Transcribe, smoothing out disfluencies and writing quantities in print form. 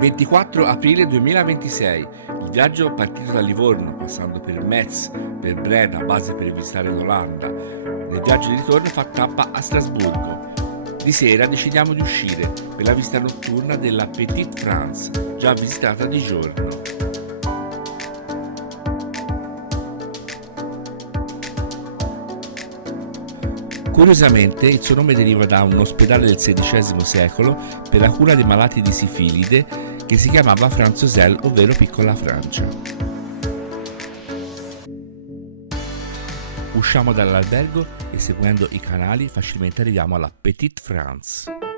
24 aprile 2026. Il viaggio partito da Livorno, passando per Metz, per Breda, base per visitare l'Olanda. Nel viaggio di ritorno fa tappa a Strasburgo. Di sera decidiamo di uscire per la visita notturna della Petite France, già visitata di giorno. Curiosamente il suo nome deriva da un ospedale del XVI secolo per la cura dei malati di sifilide che si chiamava Franzosel, ovvero Piccola Francia. Usciamo dall'albergo e seguendo i canali facilmente arriviamo alla Petite France.